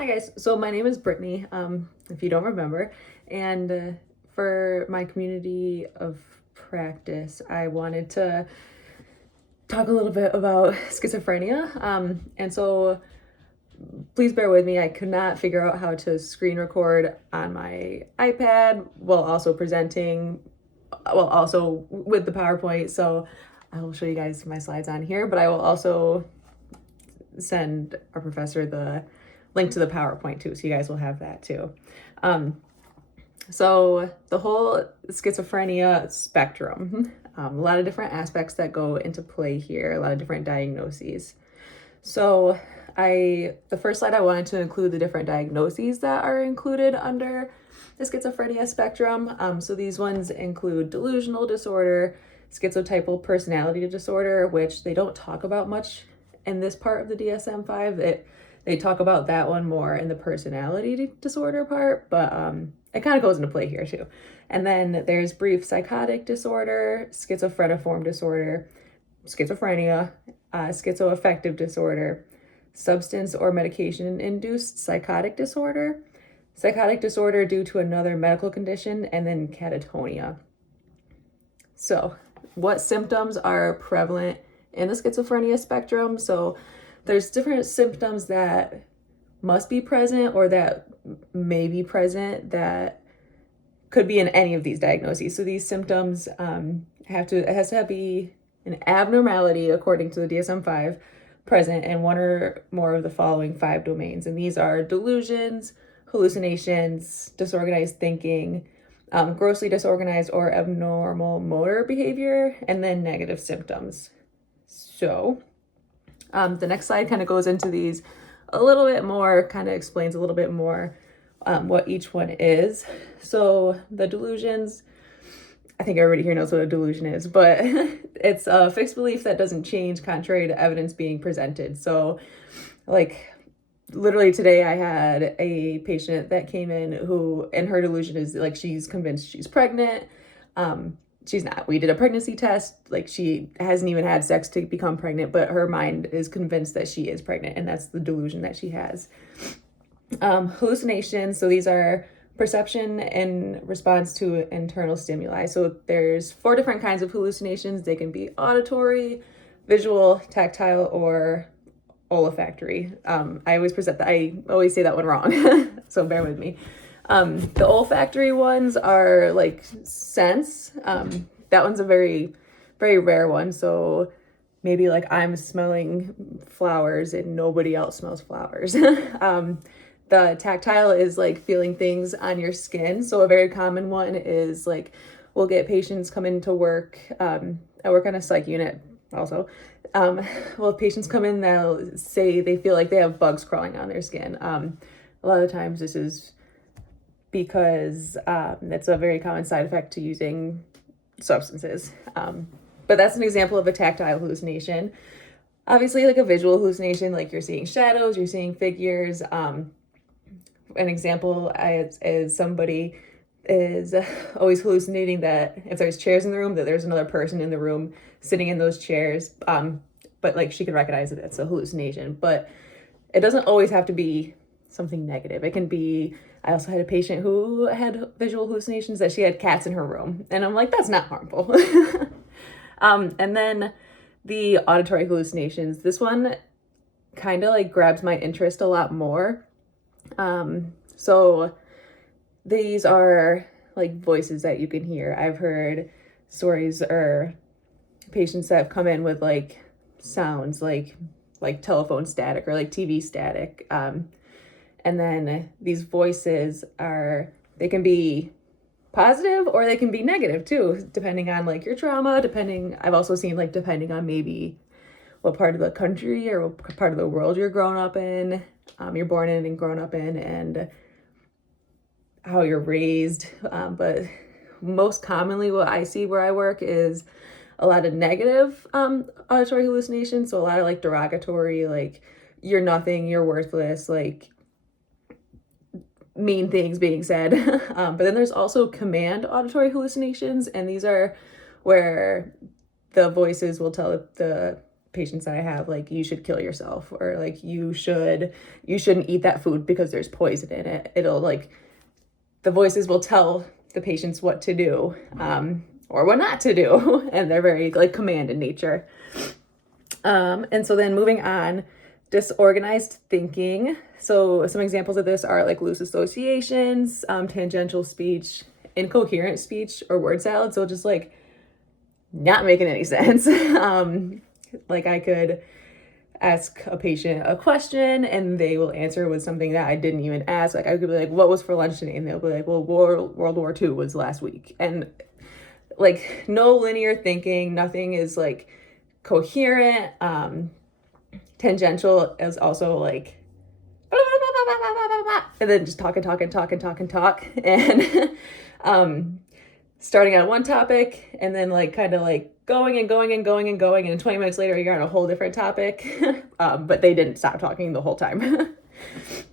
Hi guys, so my name is Brittany, if you don't remember, and for my community of practice, I wanted to talk a little bit about schizophrenia. And so please bear with me, I could not figure out how to screen record on my iPad while also presenting, well, also with the PowerPoint, so I will show you guys my slides on here, but I will also send our professor the link to the PowerPoint too, so you guys will have that too. So the whole schizophrenia spectrum, a lot of different aspects that go into play here, a lot of different diagnoses. So the first slide I wanted to include the different diagnoses that are included under the schizophrenia spectrum. So these ones include delusional disorder, schizotypal personality disorder, which they don't talk about much in this part of the DSM-5. They talk about that one more in the personality disorder part, but it kind of goes into play here too. And then there's brief psychotic disorder, schizophreniform disorder, schizophrenia, schizoaffective disorder, substance or medication-induced psychotic disorder due to another medical condition, and then catatonia. So what symptoms are prevalent in the schizophrenia spectrum? So there's different symptoms that must be present or that may be present that could be in any of these diagnoses. So these symptoms it has to be an abnormality according to the DSM-5 present in one or more of the following 5 domains. And these are delusions, hallucinations, disorganized thinking, grossly disorganized or abnormal motor behavior, and then negative symptoms. So the next slide kind of goes into these a little bit more, kind of explains a little bit more what each one is. So the delusions, I think everybody here knows what a delusion is, but it's a fixed belief that doesn't change contrary to evidence being presented. So like literally today I had a patient that came in who, and her delusion is like she's convinced she's pregnant. She's not. We did a pregnancy test. Like she hasn't even had sex to become pregnant, but her mind is convinced that she is pregnant, and that's the delusion that she has. Hallucinations. So these are perception in response to internal stimuli. So there's 4 different kinds of hallucinations. They can be auditory, visual, tactile, or olfactory. I always say that one wrong, so bear with me. The olfactory ones are like sense. That one's a very, very rare one. So maybe like I'm smelling flowers and nobody else smells flowers. The tactile is like feeling things on your skin. So a very common one is like, we'll get patients come into work. I work on a psych unit also. Well, patients come in, they'll say they feel like they have bugs crawling on their skin. A lot of times this is because it's a very common side effect to using substances. But that's an example of a tactile hallucination. Obviously, like a visual hallucination, like you're seeing shadows, you're seeing figures. An example is somebody is always hallucinating that if there's chairs in the room, that there's another person in the room sitting in those chairs. But like she can recognize that it's a hallucination. But it doesn't always have to be something negative. It can be, I also had a patient who had visual hallucinations that she had cats in her room. And I'm like, that's not harmful. And then the auditory hallucinations, this one kind of like grabs my interest a lot more. So these are like voices that you can hear. I've heard stories or patients that have come in with like sounds like telephone static or like TV static. And then these voices they can be positive or they can be negative too, depending on like your trauma, I've also seen like depending on maybe what part of the country or what part of the world you're born in and grown up in, and how you're raised. But most commonly what I see where I work is a lot of negative auditory hallucinations. So a lot of like derogatory, like you're nothing, you're worthless, like mean things being said. But then there's also command auditory hallucinations, and these are where the voices will tell the patients that I have, like, you should kill yourself, or like you shouldn't eat that food because there's poison in it. It'll like, the voices will tell the patients what to do, or what not to do. And they're very like command in nature. And so then moving on, disorganized thinking. So some examples of this are like loose associations, tangential speech, incoherent speech, or word salad. So just like not making any sense. Like I could ask a patient a question and they will answer with something that I didn't even ask. Like I could be like, what was for lunch today? And they'll be like, well, World War II was last week. And like no linear thinking, nothing is like coherent. Tangential is also like, and then just talk. And starting on one topic and then like kind of like going, and 20 minutes later you're on a whole different topic. But they didn't stop talking the whole time.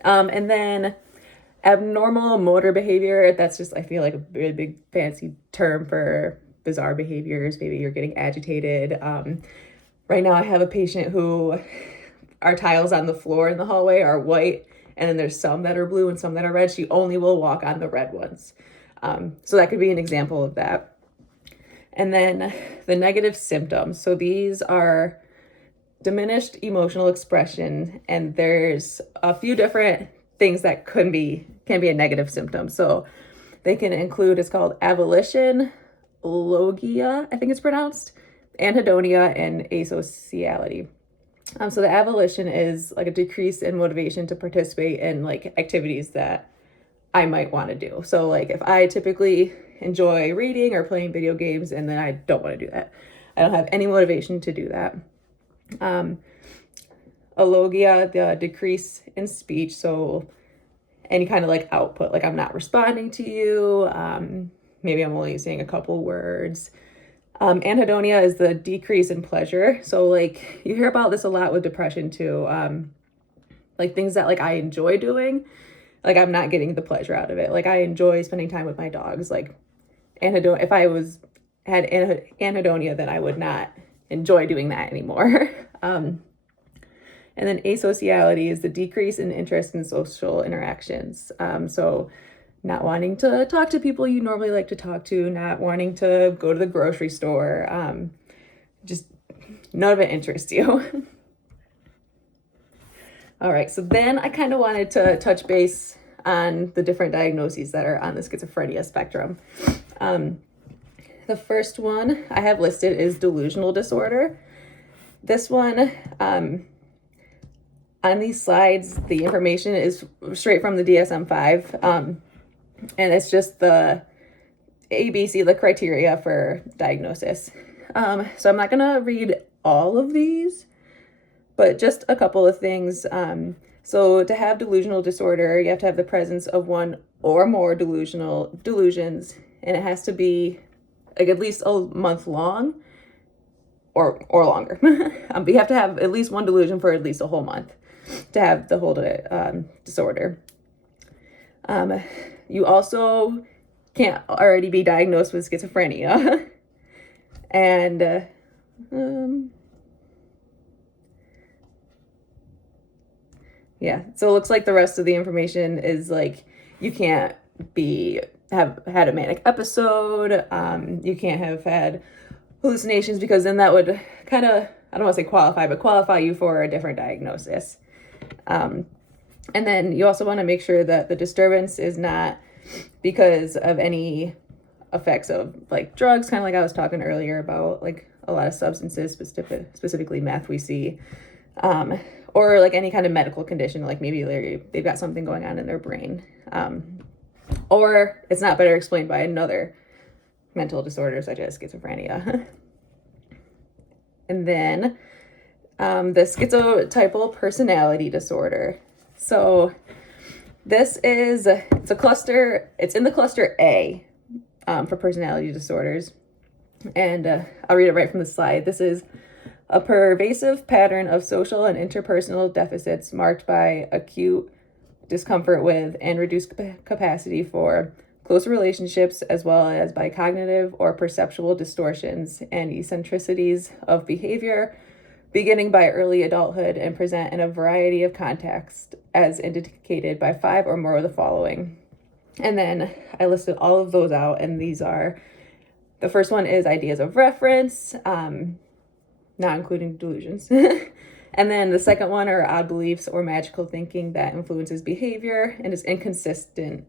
And then abnormal motor behavior, that's just, I feel like, a really big fancy term for bizarre behaviors. Maybe you're getting agitated. Right now I have a patient who, our tiles on the floor in the hallway are white, and then there's some that are blue and some that are red. She only will walk on the red ones. So that could be an example of that. And then the negative symptoms. So these are diminished emotional expression, and there's a few different things that can be a negative symptom. So they can include, it's called avolition, logia, I think it's pronounced, anhedonia, and asociality. So the avolition is like a decrease in motivation to participate in like activities that I might want to do. So like if I typically enjoy reading or playing video games and then I don't want to do that, I don't have any motivation to do that. Alogia, the decrease in speech. So any kind of like output, like I'm not responding to you. Maybe I'm only saying a couple words. Anhedonia is the decrease in pleasure. So like you hear about this a lot with depression too. Like things that like I enjoy doing, like I'm not getting the pleasure out of it. Like I enjoy spending time with my dogs. Like anhedonia, if I had anhedonia, then I would not enjoy doing that anymore. And then asociality is the decrease in interest in social interactions. So not wanting to talk to people you normally like to talk to, not wanting to go to the grocery store, just none of it interests you. All right, so then I kind of wanted to touch base on the different diagnoses that are on the schizophrenia spectrum. The first one I have listed is delusional disorder. This one, on these slides, the information is straight from the DSM-5. And it's just the ABC, the criteria for diagnosis. So I'm not going to read all of these, but just a couple of things. So to have delusional disorder, you have to have the presence of one or more delusions, and it has to be like at least a month long or longer. But you have to have at least one delusion for at least a whole month to have the whole disorder. You also can't already be diagnosed with schizophrenia. And yeah, so it looks like the rest of the information is like you can't have had a manic episode. You can't have had hallucinations, because then that would kind of, I don't want to say qualify you for a different diagnosis. And then you also want to make sure that the disturbance is not because of any effects of like drugs, kind of like I was talking earlier about, like a lot of substances, specifically meth we see, or like any kind of medical condition, like maybe they've got something going on in their brain, or it's not better explained by another mental disorder such as schizophrenia. And then the schizotypal personality disorder. So this is, it's a cluster, it's in the cluster A for personality disorders. And I'll read it right from the slide. This is a pervasive pattern of social and interpersonal deficits marked by acute discomfort with and reduced capacity for close relationships, as well as by cognitive or perceptual distortions and eccentricities of behavior, beginning by early adulthood and present in a variety of contexts as indicated by 5 or more of the following. And then I listed all of those out, and these are, the first one is ideas of reference, not including delusions. And then the second one are odd beliefs or magical thinking that influences behavior and is inconsistent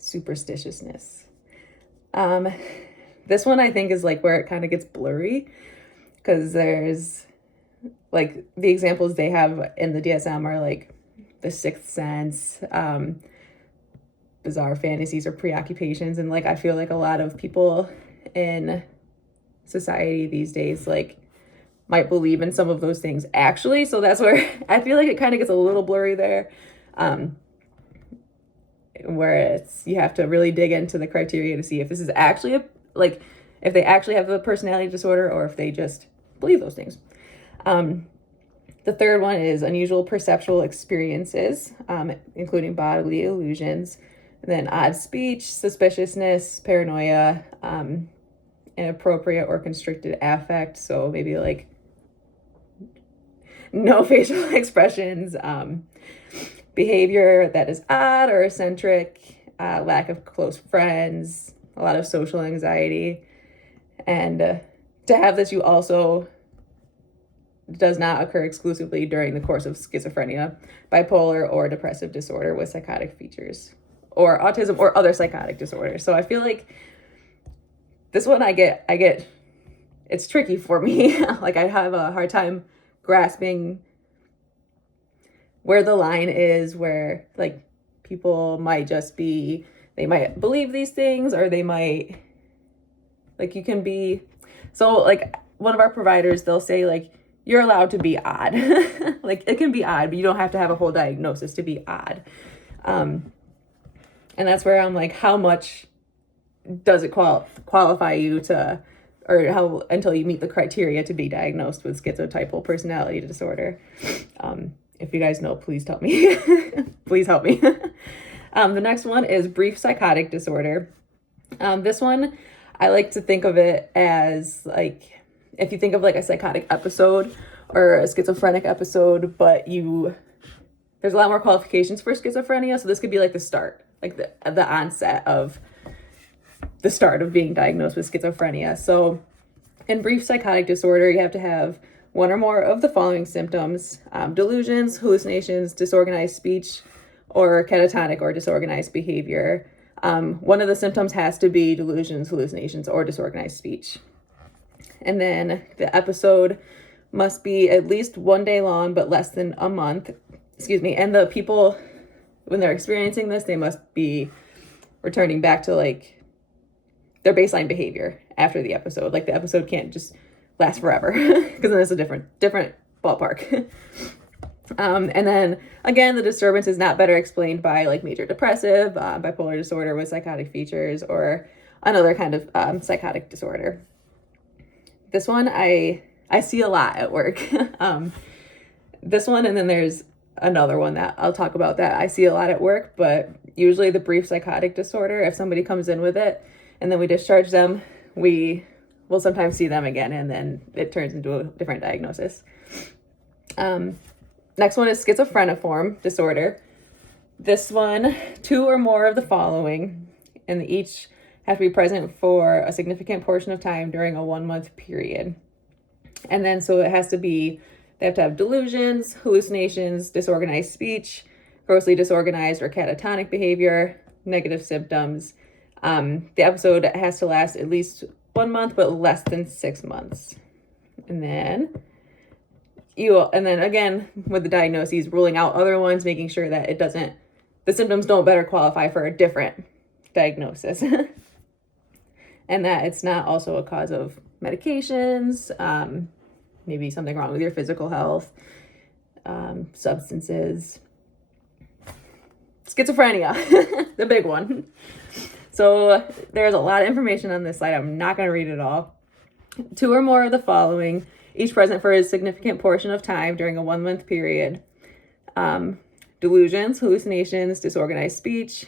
superstitiousness. This one I think is like where it kind of gets blurry, because there's like the examples they have in the DSM are like the sixth sense, bizarre fantasies or preoccupations. And like, I feel like a lot of people in society these days, like, might believe in some of those things actually. So that's where I feel like it kind of gets a little blurry there. Where it's, you have to really dig into the criteria to see if this is actually if they actually have a personality disorder or if they just believe those things. The third one is unusual perceptual experiences, including bodily illusions, and then odd speech, suspiciousness, paranoia, inappropriate or constricted affect. So maybe like no facial expressions, behavior that is odd or eccentric, lack of close friends, a lot of social anxiety. And to have this, you also does not occur exclusively during the course of schizophrenia, bipolar or depressive disorder with psychotic features, or autism or other psychotic disorders. So I feel like this one I get it's tricky for me. Like, I have a hard time grasping where the line is, where like people might just be, they might believe these things, or they might, like, you can be, so like one of our providers, they'll say like, you're allowed to be odd. Like, it can be odd, but you don't have to have a whole diagnosis to be odd. And that's where I'm like, how much does it qualify you to, or how, until you meet the criteria to be diagnosed with schizotypal personality disorder? If you guys know, please tell me. Please help me. The next one is brief psychotic disorder. This one, I like to think of it as like, if you think of like a psychotic episode or a schizophrenic episode, but there's a lot more qualifications for schizophrenia. So this could be like the start, like the onset of the start of being diagnosed with schizophrenia. So in brief psychotic disorder, you have to have one or more of the following symptoms: delusions, hallucinations, disorganized speech, or catatonic or disorganized behavior. One of the symptoms has to be delusions, hallucinations, or disorganized speech. And then the episode must be at least 1 day long, but less than a month. And the people, when they're experiencing this, they must be returning back to like their baseline behavior after the episode. Like, the episode can't just last forever, because then it's a different ballpark. And then again, the disturbance is not better explained by like major depressive, bipolar disorder with psychotic features, or another kind of psychotic disorder. This one I see a lot at work. This one, and then there's another one that I'll talk about that I see a lot at work, but usually the brief psychotic disorder, if somebody comes in with it and then we discharge them, we will sometimes see them again, and then it turns into a different diagnosis. Next one is schizophreniform disorder. This one, 2 or more of the following, and each have to be present for a significant portion of time during a 1 month period. And then, so it has to be, they have to have delusions, hallucinations, disorganized speech, grossly disorganized or catatonic behavior, negative symptoms. The episode has to last at least 1 month, but less than 6 months. And then again, with the diagnoses, ruling out other ones, making sure that the symptoms don't better qualify for a different diagnosis. And that it's not also a cause of medications, maybe something wrong with your physical health, substances, schizophrenia, the big one. So there's a lot of information on this slide. I'm not going to read it all. 2 or more of the following, each present for a significant portion of time during a 1 month period. Delusions, hallucinations, disorganized speech,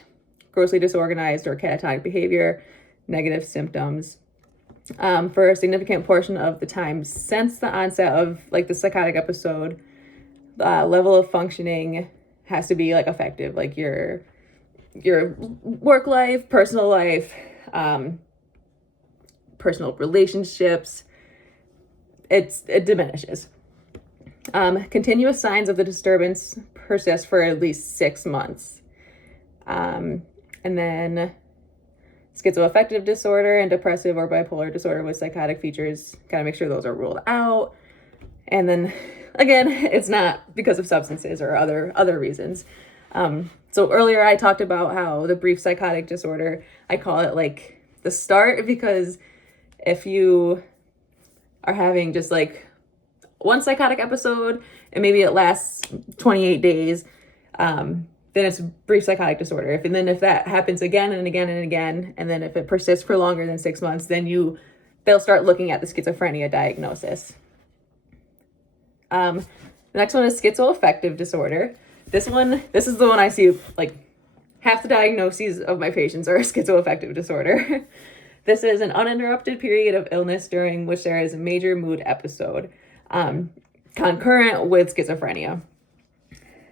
grossly disorganized or catatonic behavior, negative symptoms. for a significant portion of the time since the onset of like the psychotic episode, level of functioning has to be like effective, like your work life, personal life, personal relationships, it diminishes. Continuous signs of the disturbance persist for at least 6 months. And then schizoaffective disorder and depressive or bipolar disorder with psychotic features, gotta make sure those are ruled out. And then again, it's not because of substances or other reasons. So earlier I talked about how the brief psychotic disorder, I call it like the start, because if you are having just like one psychotic episode and maybe it lasts 28 days, then it's brief psychotic disorder. And then if that happens again and again and again, and then if it persists for longer than 6 months, then they'll start looking at the schizophrenia diagnosis. The next one is schizoaffective disorder. This is the one I see like half the diagnoses of my patients are schizoaffective disorder. This is an uninterrupted period of illness during which there is a major mood episode, concurrent with schizophrenia.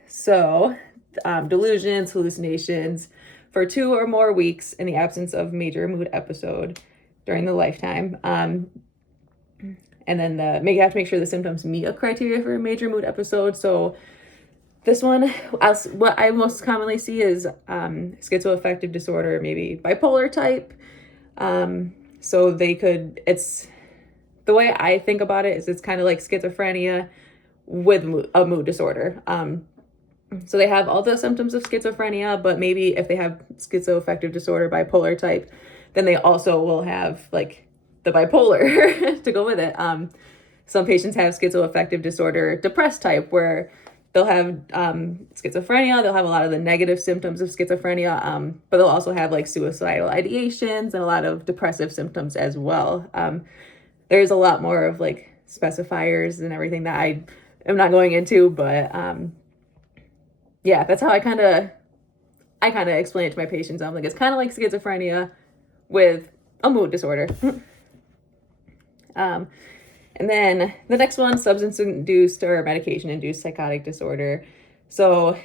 So, delusions, hallucinations for 2 or more weeks in the absence of major mood episode during the lifetime. And then you have to make sure the symptoms meet a criteria for a major mood episode. So this one, what I most commonly see is schizoaffective disorder, maybe bipolar type. So it's the way I think about it is it's kind of like schizophrenia with a mood disorder. So they have all the symptoms of schizophrenia, but maybe if they have schizoaffective disorder, bipolar type, then they also will have like the bipolar to go with it. Some patients have schizoaffective disorder, depressed type, where they'll have schizophrenia, they'll have a lot of the negative symptoms of schizophrenia, but they'll also have like suicidal ideations and a lot of depressive symptoms as well. There's a lot more of like specifiers and everything that I am not going into, but yeah, that's how I kind of explain it to my patients. I'm like, it's kind of like schizophrenia with a mood disorder. And then the next one, substance-induced or medication-induced psychotic disorder. So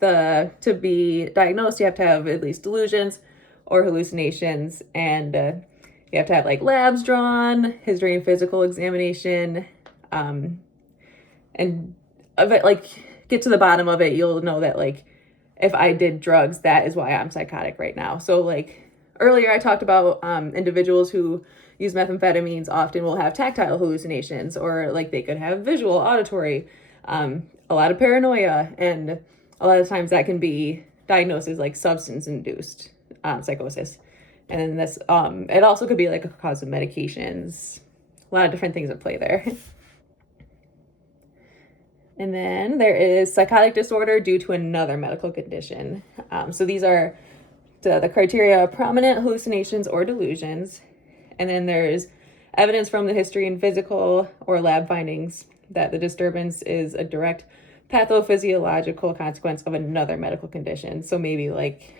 to be diagnosed, you have to have at least delusions or hallucinations, and you have to have like labs drawn, history and physical examination, and of it, like get to the bottom of it. You'll know that like if I did drugs, that is why I'm psychotic right now. So like earlier I talked about individuals who use methamphetamines often will have tactile hallucinations, or like they could have visual, auditory, a lot of paranoia, and a lot of times that can be diagnosed as like substance-induced psychosis. And then this, it also could be like a cause of medications, a lot of different things at play there. And then there is psychotic disorder due to another medical condition. So these are the criteria: prominent hallucinations or delusions. And then there's evidence from the history and physical or lab findings that the disturbance is a direct pathophysiological consequence of another medical condition. So maybe like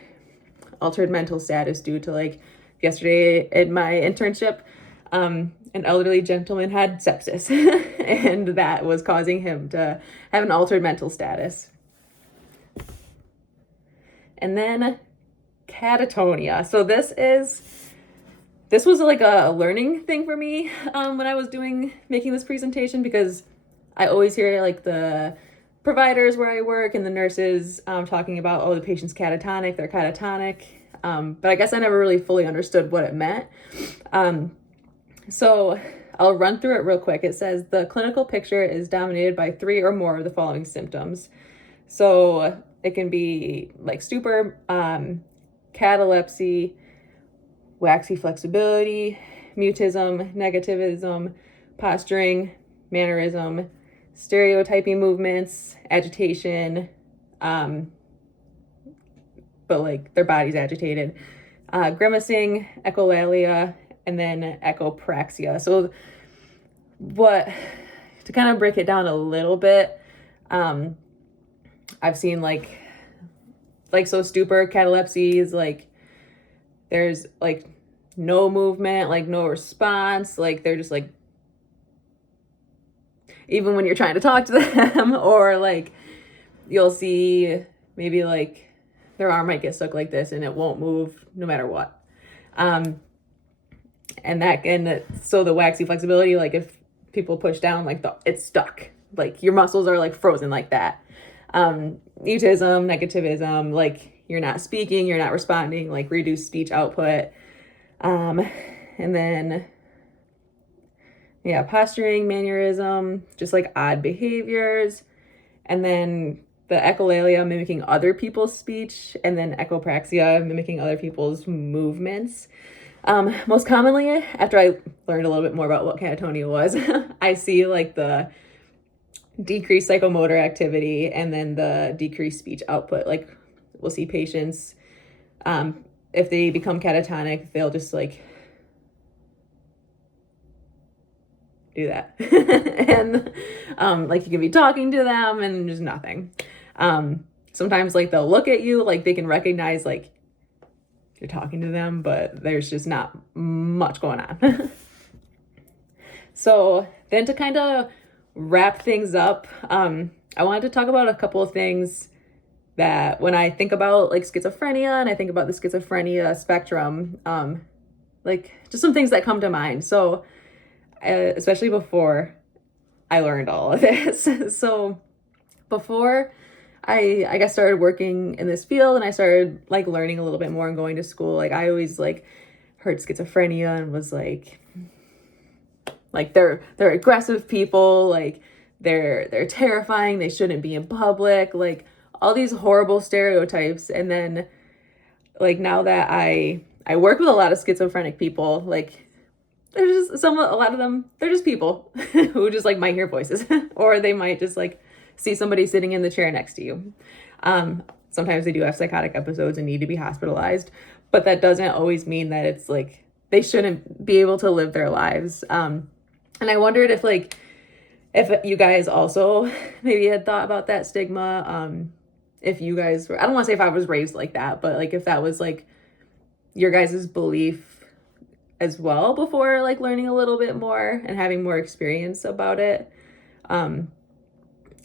altered mental status due to like yesterday in my internship, an elderly gentleman had sepsis and that was causing him to have an altered mental status. And then catatonia. So this was like a learning thing for me when I was making this presentation, because I always hear like the providers where I work and the nurses talking about, oh, the patient's catatonic, they're catatonic. But I guess I never really fully understood what it meant. So I'll run through it real quick. It says the clinical picture is dominated by 3 or more of the following symptoms. So it can be like stupor, catalepsy, waxy flexibility, mutism, negativism, posturing, mannerism, stereotyping movements, agitation, but like their body's agitated, grimacing, echolalia, and then echopraxia. So to kind of break it down a little bit, I've seen so stupor, catalepsy is like, there's like no movement, like no response, like they're just like, even when you're trying to talk to them, or like you'll see maybe like their arm might get stuck like this and it won't move no matter what. And so the waxy flexibility, like if people push down, like it's stuck, like your muscles are like frozen like that. Mutism, negativism, like you're not speaking, you're not responding, like reduced speech output. And then, yeah, posturing, mannerism, just like odd behaviors. And then the echolalia, mimicking other people's speech, and then echopraxia, mimicking other people's movements. Most commonly, after I learned a little bit more about what catatonia was, I see like the decreased psychomotor activity and then the decreased speech output. Like we'll see patients, if they become catatonic, they'll just like do that. And like you can be talking to them and just nothing. Sometimes like they'll look at you, like they can recognize like you're talking to them, but there's just not much going on. So then to kind of wrap things up, I wanted to talk about a couple of things that when I think about like schizophrenia and I think about the schizophrenia spectrum, like just some things that come to mind. So especially before I learned all of this. So before I guess started working in this field and I started like learning a little bit more and going to school, like I always like heard schizophrenia and was like they're aggressive people, like they're terrifying, they shouldn't be in public, like all these horrible stereotypes. And then like now that I work with a lot of schizophrenic people, like there's just a lot of them, they're just people who just like might hear voices or they might just like see somebody sitting in the chair next to you. Sometimes they do have psychotic episodes and need to be hospitalized, but that doesn't always mean that it's like they shouldn't be able to live their lives. And I wondered if you guys also maybe had thought about that stigma. If you guys were, I don't want to say if I was raised like that, but like if that was like your guys' belief as well before like learning a little bit more and having more experience about it.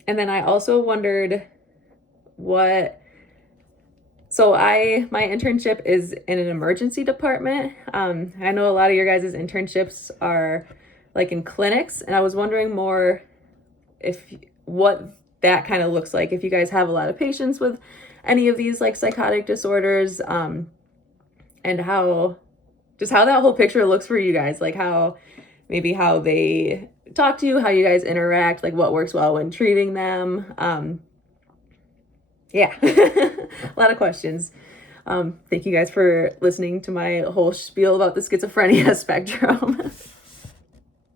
And then I also wondered my internship is in an emergency department. I know a lot of your guys' internships are like in clinics, and I was wondering more what that kind of looks like, if you guys have a lot of patients with any of these like psychotic disorders, and how that whole picture looks for you guys, like how they talk to you, how you guys interact, like what works well when treating them. Yeah, a lot of questions. Thank you guys for listening to my whole spiel about the schizophrenia spectrum.